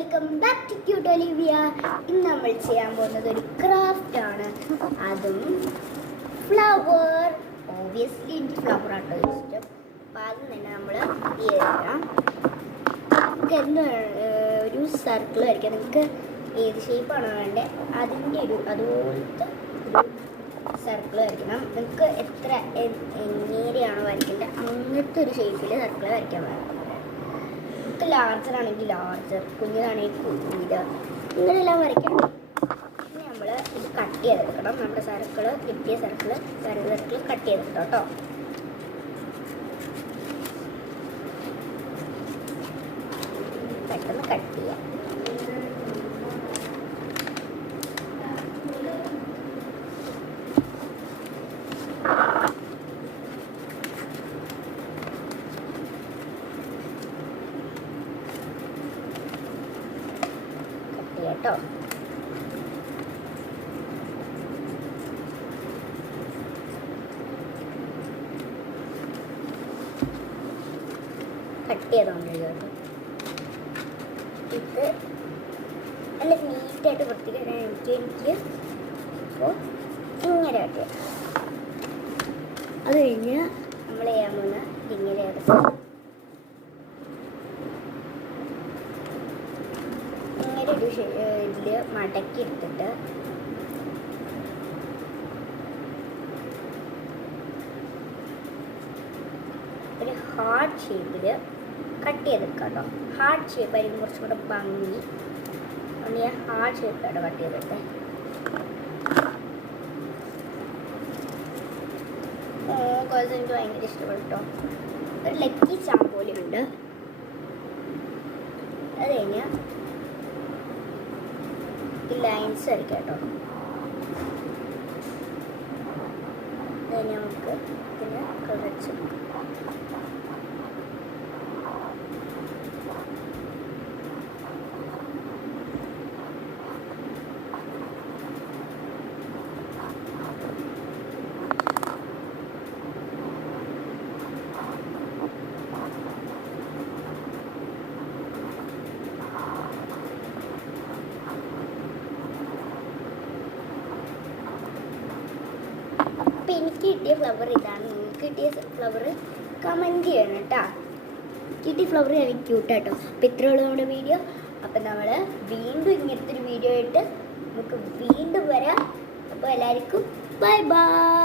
Welcome back to cute Olivia. ഇന്ന് നമ്മൾ ചെയ്യാൻ പോകുന്നത് ഒരു ക്രാഫ്റ്റ് ആണ്, അതും ഫ്ലവർ. ഓബിയസ്ലി എനിക്ക് ഫ്ലവർ ആട്ടോ ഇഷ്ടം. അപ്പം ആദ്യം തന്നെ നമ്മൾ ചെയ്യാം. നമുക്ക് ഒരു സർക്കിൾ വരയ്ക്കാം. നിങ്ങൾക്ക് ഏത് ഷേപ്പാണോ വേണ്ടത് അതിൻ്റെ അതുപോലത്തെ ഒരു സർക്കിൾ വരയ്ക്കണം. നിങ്ങൾക്ക് എത്ര എങ്ങനെയാണോ വരയ്ക്കേണ്ടത് അങ്ങനത്തെ ഒരു ഷേപ്പിൽ സർക്കിൾ വരയ്ക്കാൻ വേണം. ലാർജർ ആണെങ്കിൽ ലാർജർ, കുഞ്ഞിനാണെങ്കിൽ കുഞ്ഞിത്, ഇങ്ങനെയെല്ലാം വരയ്ക്കണം. പിന്നെ നമ്മൾ ഇത് കട്ട് ചെയ്തെടുക്കണം. നമ്മുടെ സർക്കിള് കിട്ടിയ സർക്കിള് കട്ട് ചെയ്തെടുക്കാം കേട്ടോ. പെട്ടെന്ന് കട്ട് ചെയ്യാം. കേട്ടോ കട്ട് ചെയ്തോണ്ട് കേട്ടോ. ഇത് നല്ല നീറ്റായിട്ട് വൃത്തിക്കാൻ എനിക്ക് അപ്പോൾ ഇങ്ങനെ കട്ട് ചെയ്യാം. അത് കഴിഞ്ഞ് നമ്മൾ ചെയ്യാൻ പോകുന്ന ഇങ്ങനെ എടുത്ത് ഇതിൽ മടക്കി എടുത്തിട്ട് ഒരു ഹാർട്ട് ഷേപ്പിൽ കട്ട് ചെയ്തെടുക്കാം കേട്ടോ. ഹാർട്ട് ഷേപ്പ് ആയിരിക്കും കുറച്ചും കൂടെ ഭംഗി. അതുകൊണ്ട് ഞാൻ ഹാർട്ട് ഷേപ്പിലാണ് കട്ട് ചെയ്തെടുത്തത്. കോഴ്സ് എനിക്ക് ഭയങ്കര ഇഷ്ടപ്പെട്ടു കേട്ടോ. ഒരു ലക്കി ചാമ്പോലി ഉണ്ട്. അത് കഴിഞ്ഞ് ലൈൻസ് വരയ്ക്കാം കേട്ടോ. നമുക്ക് ഇതിന് കുറച്ച് എനിക്ക് കിട്ടിയ ഫ്ലവർ ഇതാണ്. നിങ്ങൾക്ക് കിട്ടിയ ഫ്ലവർ കമൻറ്റ് ചെയ്യണം കേട്ടോ. കിട്ടിയ ഫ്ലവർ എനിക്ക് ക്യൂട്ടാട്ടോ. അപ്പോൾ ഇത്രയുള്ളൂ നമ്മുടെ വീഡിയോ. അപ്പം നമ്മൾ വീണ്ടും ഇങ്ങനത്തെ ഒരു വീഡിയോ ആയിട്ട് നമുക്ക് വീണ്ടും വരാം. അപ്പോൾ എല്ലാവർക്കും ബൈ ബൈ.